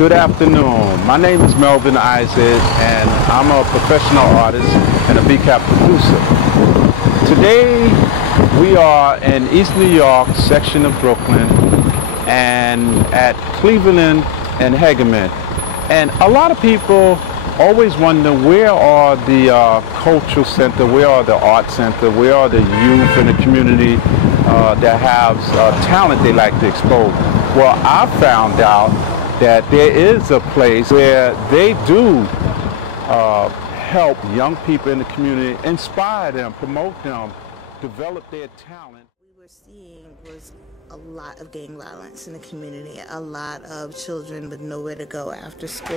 Good afternoon. My name is Melvin Isaac, and I'm a professional artist and a bcat producer. Today, we are in East New York section of Brooklyn and at Cleveland and Hegeman. And a lot of people always wonder, where are the cultural center, where are the art center, where are the youth in the community that have talent they like to expose? Well, I found out that there is a place where they do help young people in the community, inspire them, promote them, develop their talent. What we were seeing was a lot of gang violence in the community, a lot of children with nowhere to go after school.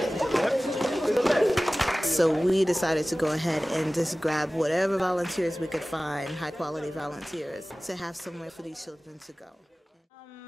So we decided to go ahead and just grab whatever volunteers we could find, high quality volunteers, to have somewhere for these children to go.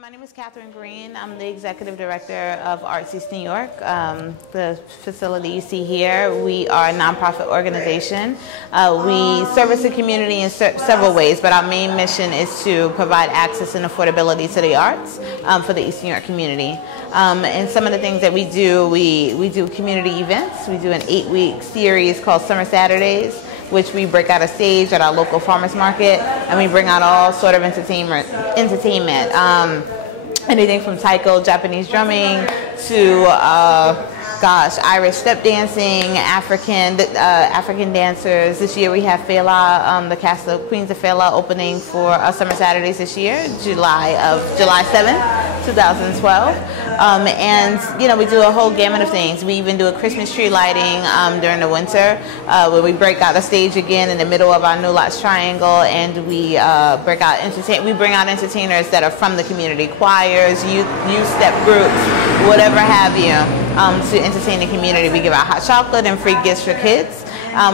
My name is Catherine Green. I'm the Executive Director of Arts East New York. The facility you see here, we are a nonprofit organization. We service the community in several ways, but our main mission is to provide access and affordability to the arts for the East New York community. And some of the things that we do, we do community events. We do an 8-week series called Summer Saturdays, which we break out a stage at our local farmers market, and we bring out all sort of entertainment. Anything from taiko, Japanese drumming, to Irish step dancing, African dancers. This year we have Fela, the cast of Queens of Fela opening for Summer Saturdays this year, July 7th, 2012. And you know, we do a whole gamut of things. We even do a Christmas tree lighting during the winter, where we break out a stage again in the middle of our New Lots Triangle, and we bring out entertainers that are from the community, choirs, youth step groups, whatever have you, to entertain the community. We give out hot chocolate and free gifts for kids.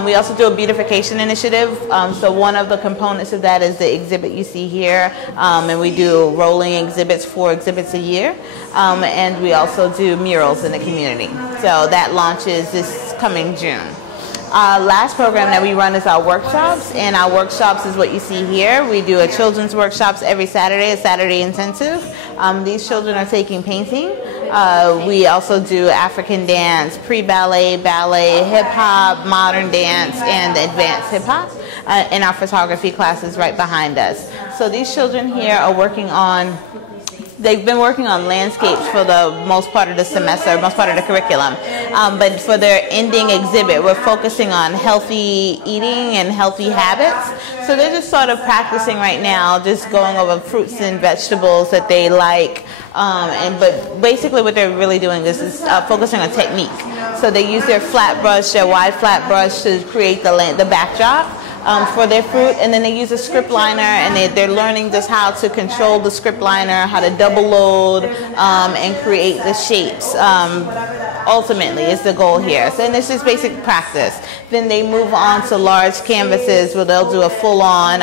We also do a beautification initiative. So one of the components of that is the exhibit you see here, and we do rolling exhibits, 4 exhibits a year, and we also do murals in the community. So that launches this coming June. Last program that we run is our workshops, and our workshops is what you see here. We do a children's workshops every Saturday, a Saturday intensive. These children are taking painting. We also do African dance, pre-ballet, ballet, hip-hop, modern dance, and advanced hip-hop in our photography classes right behind us. So these children here are working on, they've been working on landscapes for the most part of the semester, most part of the curriculum. But for their ending exhibit, we're focusing on healthy eating and healthy habits. So they're just sort of practicing right now, just going over fruits and vegetables that they like. But basically what they're really doing is focusing on technique. So they use their flat brush, their wide flat brush, to create the backdrop for their fruit, and then they use a script liner, and they're learning just how to control the script liner, how to double load, and create the shapes. Ultimately, is the goal here. So, and this is basic practice. Then they move on to large canvases where they'll do a full-on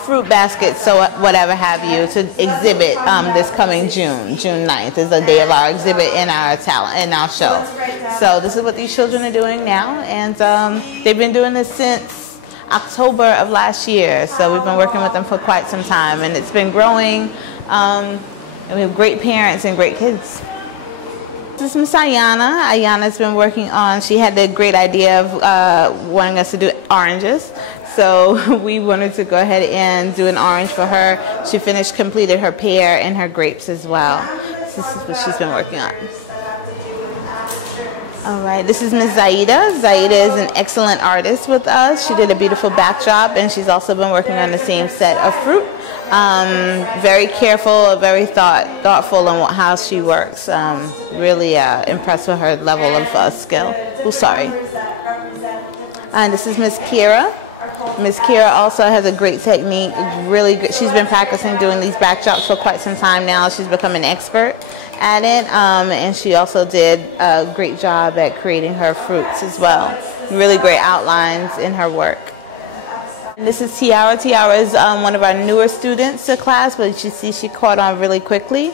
fruit basket, so whatever have you, to exhibit this coming June 9th is the day of our exhibit in our show. So this is what these children are doing now, and they've been doing this since October of last year. So we've been working with them for quite some time, and it's been growing, and we have great parents and great kids. This is Miss Ayana. Ayana's been working on, she had the great idea of wanting us to do oranges. So we wanted to go ahead and do an orange for her. She completed her pear and her grapes as well. So this is what she's been working on. All right, this is Ms. Zaida. Zaida is an excellent artist with us. She did a beautiful backdrop, and she's also been working on the same set of fruit. Very careful, very thoughtful in how she works. Really impressed with her level of skill. Oh, sorry. And this is Ms. Kira. Ms. Kira also has a great technique. Really good. She's been practicing doing these backdrops for quite some time now. She's become an expert at it, and she also did a great job at creating her fruits as well. Really great outlines in her work. And this is Tiara. Tiara is one of our newer students to class, but you see she caught on really quickly.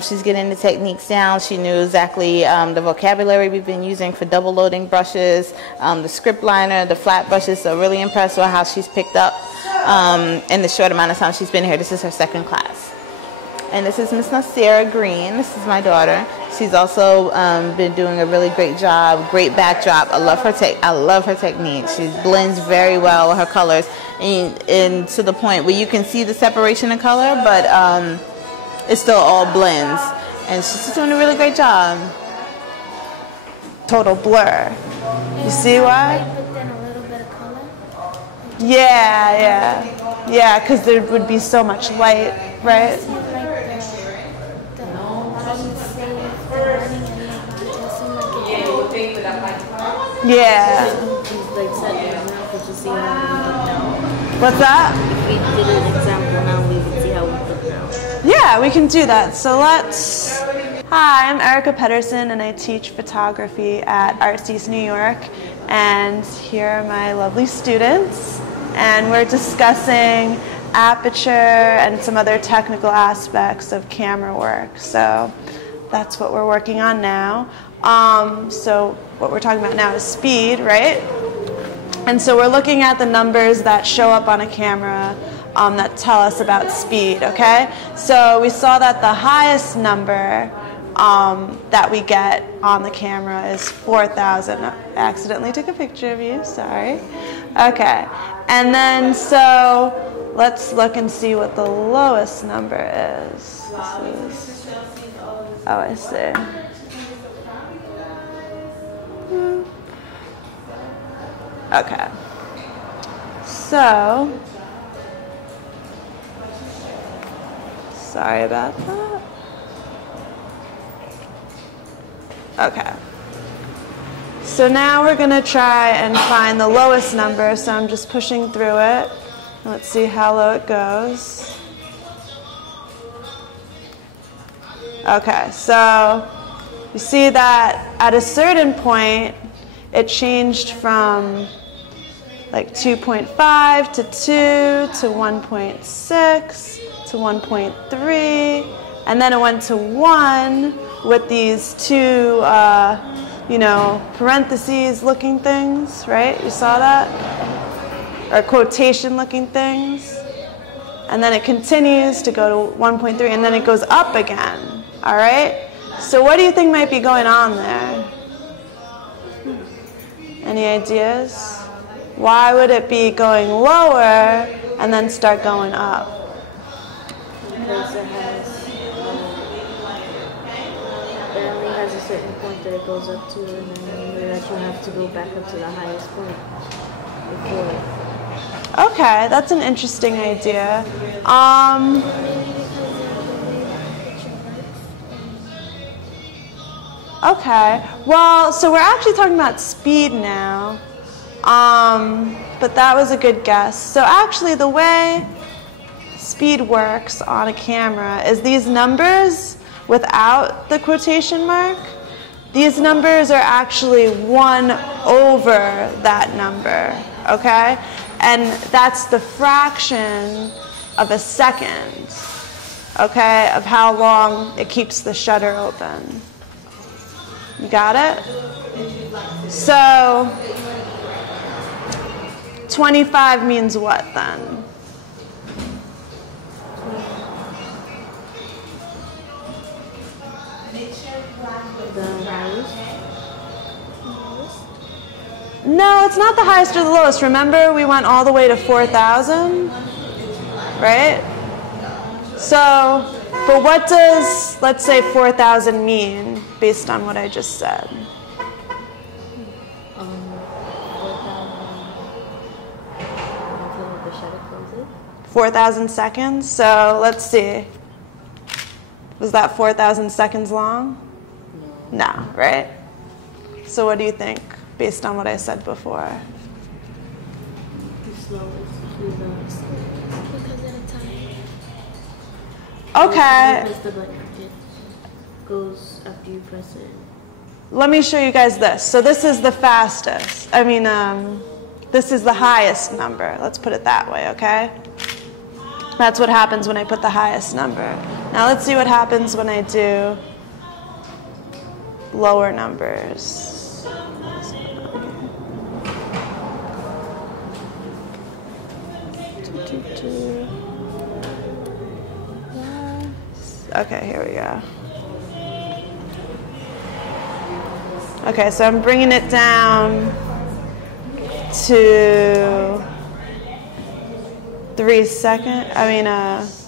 She's getting the techniques down. She knew exactly the vocabulary we've been using for double loading brushes, the script liner, the flat brushes. So really impressed with how she's picked up in the short amount of time she's been here. This is her second class. And this is Miss Nasira Green. This is my daughter. She's also been doing a really great job. Great backdrop. I love her technique. She blends very well with her colors, and to the point where you can see the separation in color, but it still all blends. And she's doing a really great job. Total blur. You see why? But then a little bit of color. Yeah, because there would be so much light, right? Yeah. What's that? If we did an example now, we would see how we look now. Yeah, we can do that. So let's... Hi, I'm Erica Pedersen, and I teach photography at Arts East New York. And here are my lovely students. And we're discussing aperture and some other technical aspects of camera work. So that's what we're working on now. So what we're talking about now is speed, right? And so we're looking at the numbers that show up on a camera that tell us about speed, okay? So we saw that the highest number that we get on the camera is 4,000. I accidentally took a picture of you, sorry. Okay, and then so let's look and see what the lowest number is. Oh, I see. Okay, so, sorry about that. Okay, so now we're going to try and find the lowest number, so I'm just pushing through it. Let's see how low it goes. Okay, so you see that at a certain point, it changed from like 2.5 to 2 to 1.6 to 1.3, and then it went to 1 with these two, parentheses looking things, right? You saw that? Or quotation looking things. And then it continues to go to 1.3, and then it goes up again, all right? So what do you think might be going on there? Any ideas? Why would it be going lower and then start going up? Because it only has a certain point that it goes up to, and then that you have to go back up to the highest point before it. Okay, that's an interesting idea. Okay, well, so we're actually talking about speed now, but that was a good guess. So actually the way speed works on a camera is these numbers without the quotation mark, these numbers are actually 1 over that number, okay? And that's the fraction of a second, okay, of how long it keeps the shutter open. You got it? So 25 means what then? No, it's not the highest or the lowest. Remember, we went all the way to 4,000, right? So, but what does, let's say, 4,000 mean based on what I just said? 4,000 seconds. So let's see. Was that 4,000 seconds long? No, right? So what do you think, based on what I said before? The slowest to the Because at a time. Okay. Press the button, it goes after you press it. Let me show you guys this. So this is the fastest. This is the highest number. Let's put it that way, okay? That's what happens when I put the highest number. Now let's see what happens when I do lower numbers. Okay, here we go. Okay, so I'm bringing it down to 3 seconds.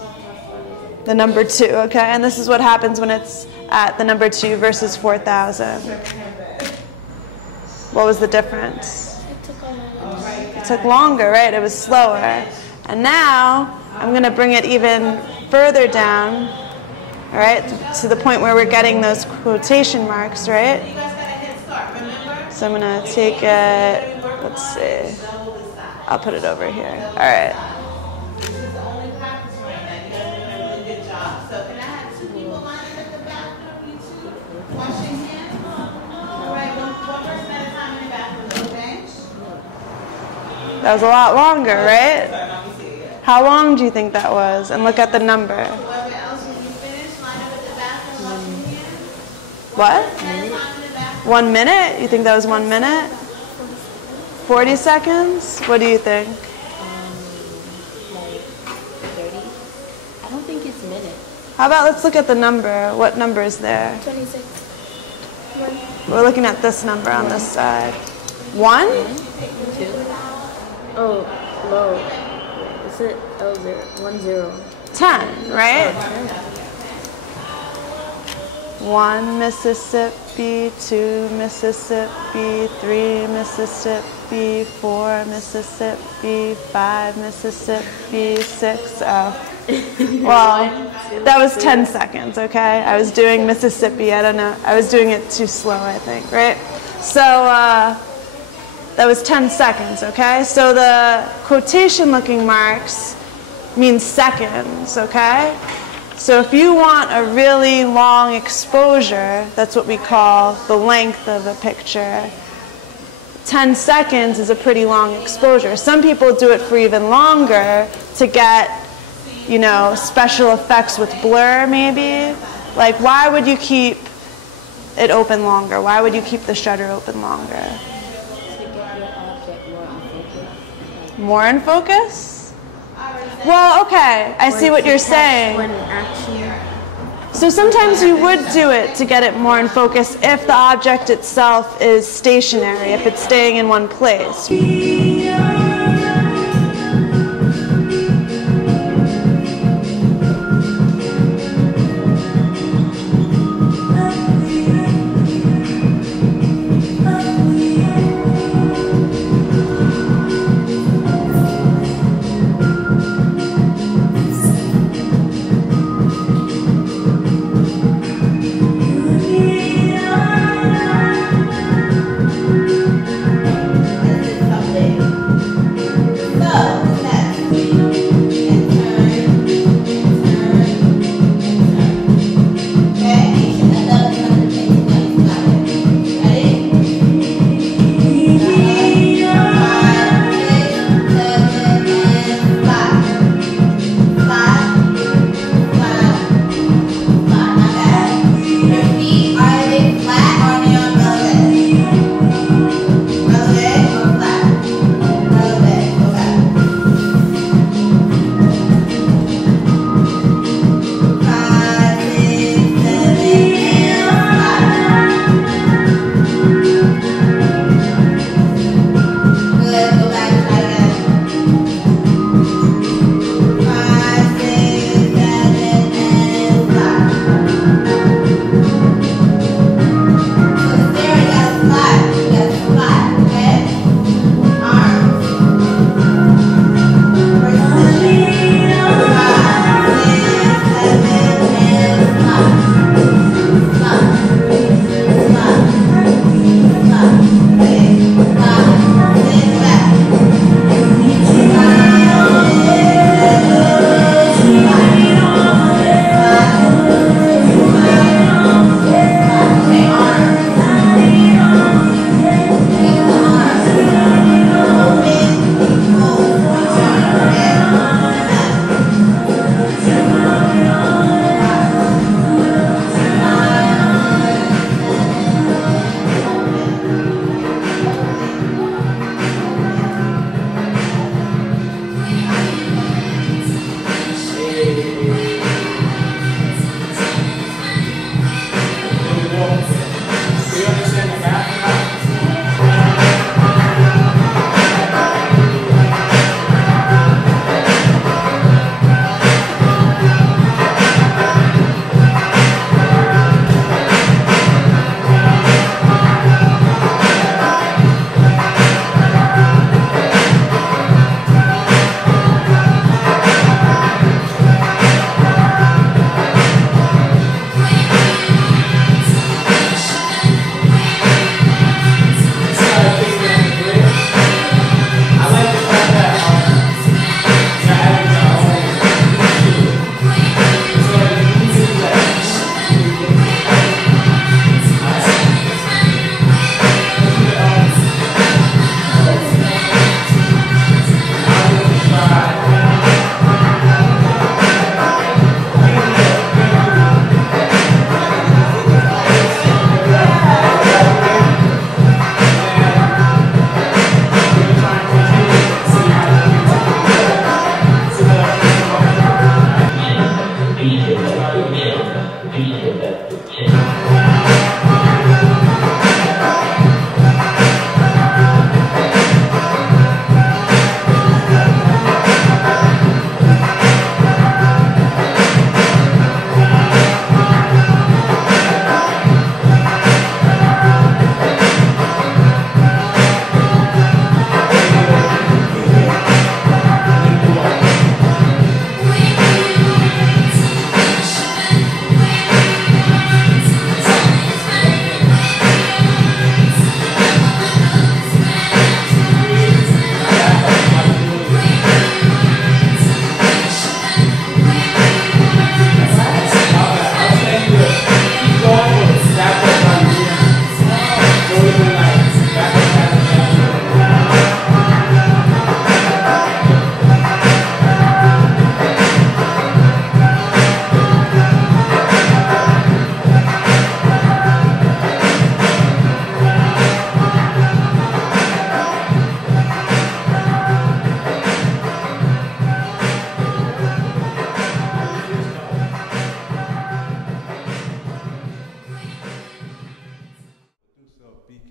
The number 2, okay? And this is what happens when it's at the number 2 versus 4,000. What was the difference? It took longer, right? It was slower. And now I'm going to bring it even further down, all right, to the point where we're getting those quotation marks, right? So I'm going to take it, let's see, I'll put it over here. All right. That was a lot longer, right? How long do you think that was? And look at the number. What? 1 minute? You think that was 1 minute? 40 seconds? What do you think? Like 30. I don't think it's minutes. How about let's look at the number. What number is there? 26. We're looking at this number on this side. 1? 2. Oh, low. Is it? Oh, 0. 1 0. 10, right? 1 Mississippi, 2 Mississippi, 3 Mississippi, 4 Mississippi, 5 Mississippi, 6. Oh. Well, that was 10 seconds, okay? I was doing Mississippi, I don't know. I was doing it too slow, I think, right? So, that was 10 seconds, okay? So the quotation looking marks mean seconds, okay? So if you want a really long exposure, that's what we call the length of a picture. 10 seconds is a pretty long exposure. Some people do it for even longer to get, you know, special effects with blur more Like, why would you keep it open longer? Why would you keep the shutter open longer? More in focus? Well, okay, I see what you're saying. So sometimes you would do it to get it more in focus if the object itself is stationary, if it's staying in one place. Someday.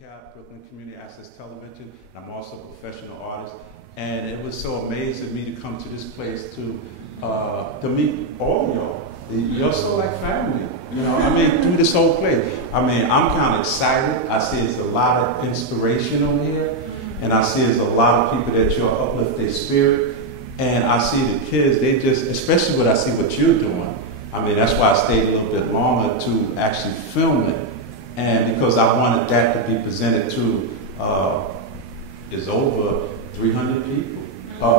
BCAT, Brooklyn Community Access Television. I'm also a professional artist. And it was so amazing me to come to this place to meet all of y'all. You're so like family, you know, I mean, through this whole place. I mean, I'm kind of excited. I see there's a lot of inspiration on here, and I see there's a lot of people that you'll uplift their spirit, and I see the kids, they just, especially what I see what you're doing. I mean, that's why I stayed a little bit longer to actually film it, and because I wanted that to be presented to, is over 300 people.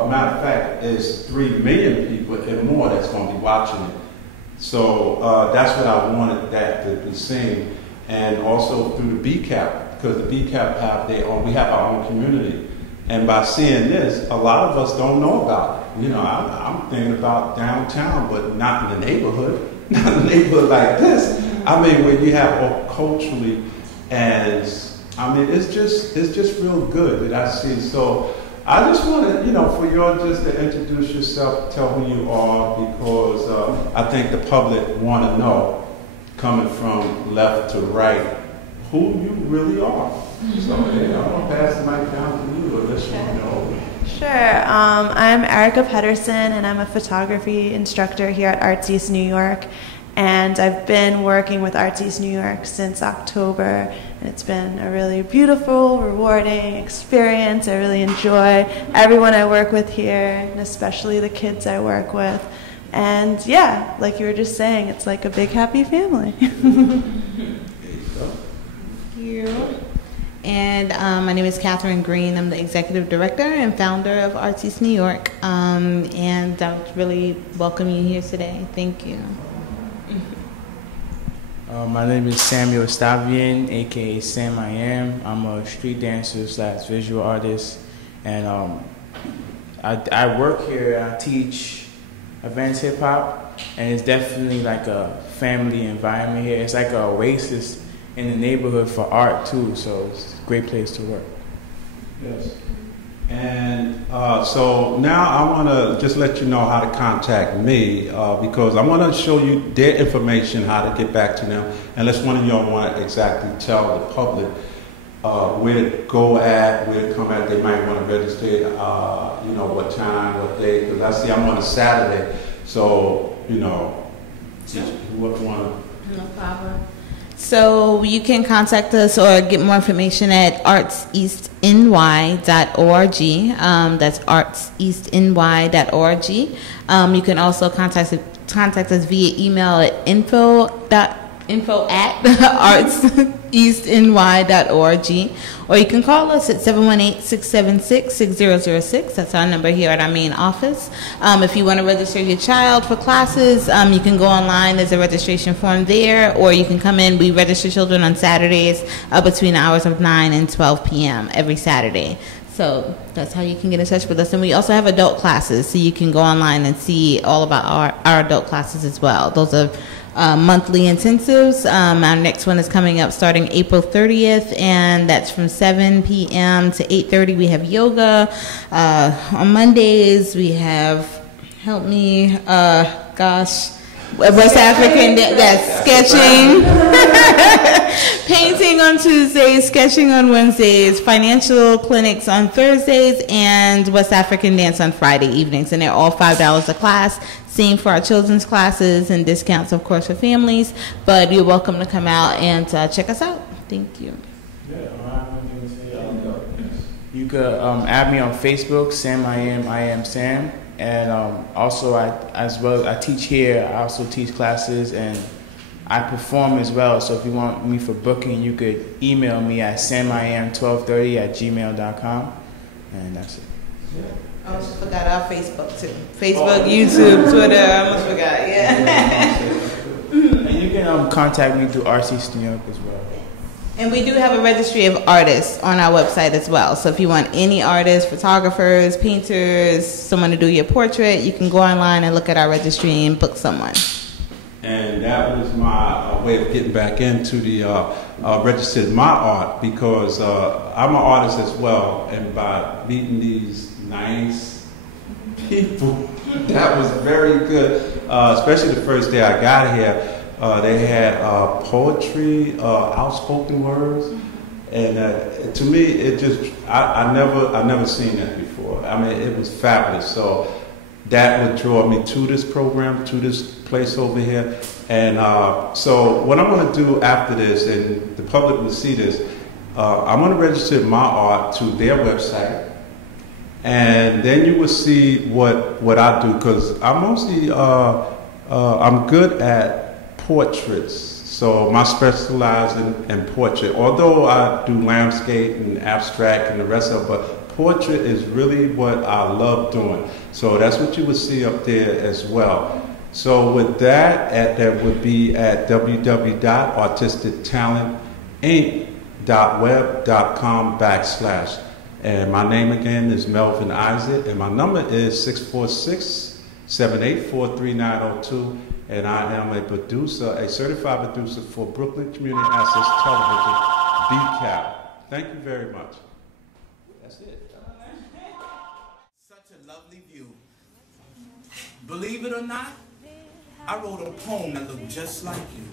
Matter of fact, it's 3 million people and more that's going to be watching it. So that's what I wanted that to be seen, and also through the BCAP, because the BCAP have their own, we have our own community, and by seeing this, a lot of us don't know about it. You know, I'm thinking about downtown, but not in the neighborhood, not in a neighborhood like this. I mean, where you have all culturally, and I mean, it's just real good that I see. So I just wanted, you know, for you all just to introduce yourself, tell who you are, because I think the public want to know, coming from left to right, who you really are. So yeah, I'm going to pass the mic down to you, unless you know. Sure. I'm Erica Pedersen, and I'm a photography instructor here at Arts East New York. And I've been working with Arts East New York since October. It's been a really beautiful, rewarding experience. I really enjoy everyone I work with here, and especially the kids I work with. And yeah, like you were just saying, it's like a big happy family. Thank you. And my name is Catherine Green. I'm the executive director and founder of Arts East New York. And I really welcome you here today. Thank you. My name is Samuel Stavian, aka Sam I Am. I'm a street dancer / visual artist, and I work here. I teach advanced hip hop, and it's definitely like a family environment here. It's like an oasis in the neighborhood for art too, so it's a great place to work. Yes. And so now I want to just let you know how to contact me, because I want to show you their information, how to get back to them. Unless one of y'all want to exactly tell the public where to go at, where to come at. They might want to register, you know, what time, what day. Because I see I'm on a Saturday, so, you know, what want to... No problem. So you can contact us or get more information at artseastny.org. That's artseastny.org. You can also contact us via email at info@artseastny.org, or you can call us at 718-676-6006. That's our number here at our main office. If you want to register your child for classes, you can go online. There's a registration form there, or you can come in. We register children on Saturdays between the hours of 9 and 12 p.m. every Saturday. So that's how you can get in touch with us. And we also have adult classes, so you can go online and see all about our adult classes as well. Those are monthly intensives. Our next one is coming up starting April 30th, and that's from 7 p.m. to 8:30. We have yoga. On Mondays, we have, help me, West African, that's sketching, painting on Tuesdays, sketching on Wednesdays, financial clinics on Thursdays, and West African dance on Friday evenings. And they're all $5 a class. Same for our children's classes, and discounts, of course, for families. But you're welcome to come out and check us out. Thank you. You could add me on Facebook, Sam I Am Sam. And also, I teach here. I also teach classes, and I perform as well. So if you want me for booking, you could email me at samiam1230@gmail.com, and that's it. I almost forgot our Facebook too. Facebook, YouTube, Twitter. I almost forgot. Yeah. And you can contact me through Arts East New York as well. And we do have a registry of artists on our website as well. So if you want any artists, photographers, painters, someone to do your portrait, you can go online and look at our registry and book someone. And that was my way of getting back into the registered my art, because I'm an artist as well. And by meeting these nice people, that was very good, especially the first day I got here. They had poetry, outspoken words, And to me, it just, I never seen that before. I mean, it was fabulous. So that would draw me to this program, to this place over here. And so what I'm going to do after this, and the public will see this, I'm going to register my art to their website. And then you will see what I do, because I'm mostly, I'm good at portraits. So I specialize in portrait, although I do landscape and abstract and the rest of it, but portrait is really what I love doing. So that's what you would see up there as well. So with that, that would be at www.artistictalentinc.web.com/. And my name again is Melvin Isaac, and my number is 646-784-3902. And I am a producer, a certified producer for Brooklyn Community Access Television, bcat. Thank you very much. That's it. Such a lovely view. Believe it or not, I wrote a poem that looked just like you.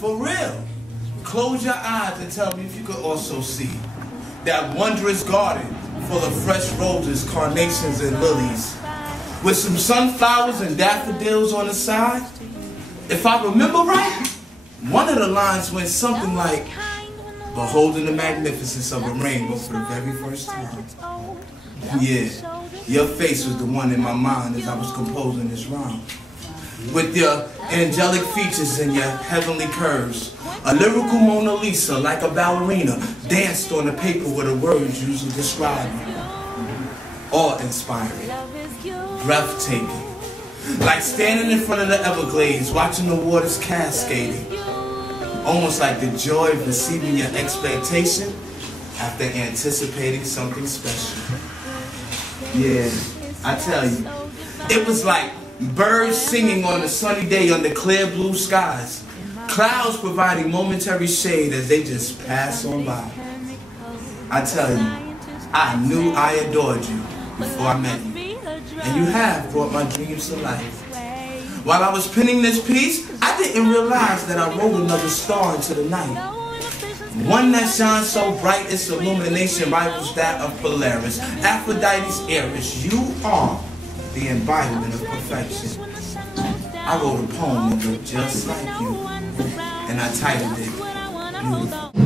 For real. Close your eyes and tell me if you could also see that wondrous garden full of fresh roses, carnations, and lilies, with some sunflowers and daffodils on the side. If I remember right, one of the lines went something like, beholding the magnificence of a rainbow for the very first time. Yeah, your face was the one in my mind as I was composing this rhyme. With your angelic features and your heavenly curves, a lyrical Mona Lisa like a ballerina danced on the paper where the words usually describe you. Awe-inspiring, breathtaking, like standing in front of the Everglades watching the waters cascading, almost like the joy of receiving your expectation after anticipating something special. Yeah, I tell you, it was like birds singing on a sunny day under clear blue skies, clouds providing momentary shade as they just pass on by. I tell you, I knew I adored you before I met you, and you have brought my dreams to life. While I was penning this piece, I didn't realize that I wrote another star into the night. One that shines so bright its illumination rivals that of Polaris, Aphrodite's heiress. You are the embodiment of perfection. I wrote a poem that looked just like you, and I titled it Beautiful.